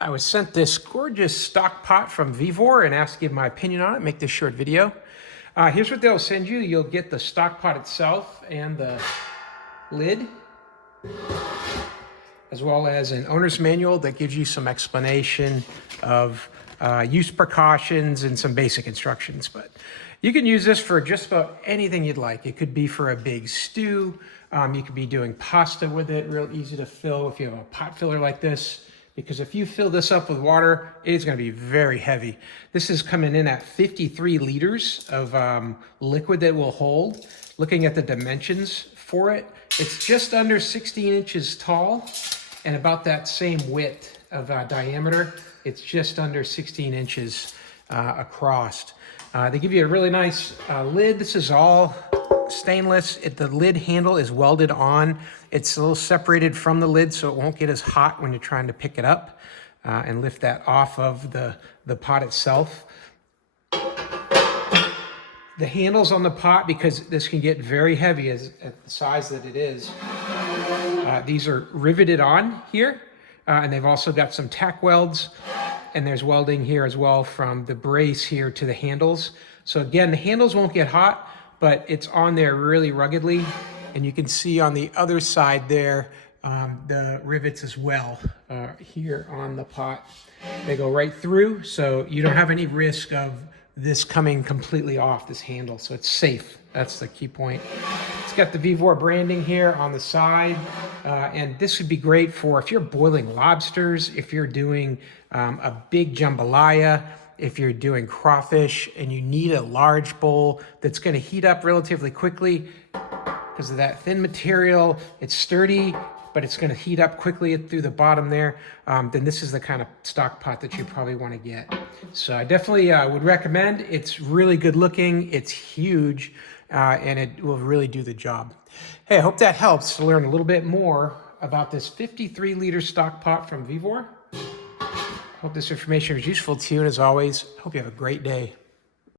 I was sent this gorgeous stock pot from VEVOR and asked to give my opinion on it, make this short video. Here's what they'll send you. You'll get the stock pot itself and the lid, as well as an owner's manual that gives you some explanation of use precautions and some basic instructions. But you can use this for just about anything you'd like. It could be for a big stew. You could be doing pasta with it, real easy to fill if you have a pot filler like this. Because if you fill this up with water, it is going to be very heavy. This is coming in at 53 liters of liquid that will hold. Looking at the dimensions for it, it's just under 16 inches tall and about that same width of diameter. It's just under 16 inches across. They give you a really nice lid. This is all stainless. The lid handle is welded on. It's a little separated from the lid so it won't get as hot when you're trying to pick it up and lift that off of the pot itself. The handles on the pot, because this can get very heavy at the size that it is, these are riveted on here, and they've also got some tack welds, and there's welding here as well from the brace here to the handles. So again, the handles won't get hot, but it's on there really ruggedly. And you can see on the other side there, the rivets as well here on the pot. They go right through, so you don't have any risk of this coming completely off, this handle. So it's safe. That's the key point. It's got the VEVOR branding here on the side. And this would be great for if you're boiling lobsters, if you're doing a big jambalaya, if you're doing crawfish and you need a large bowl that's going to heat up relatively quickly because of that thin material. It's sturdy, but it's going to heat up quickly through the bottom there. Then this is the kind of stock pot that you probably want to get. So I definitely would recommend. It's really good looking. It's huge, and it will really do the job. Hey, I hope that helps to learn a little bit more about this 53-liter stock pot from VEVOR. Hope this information was useful to you, and as always, hope you have a great day.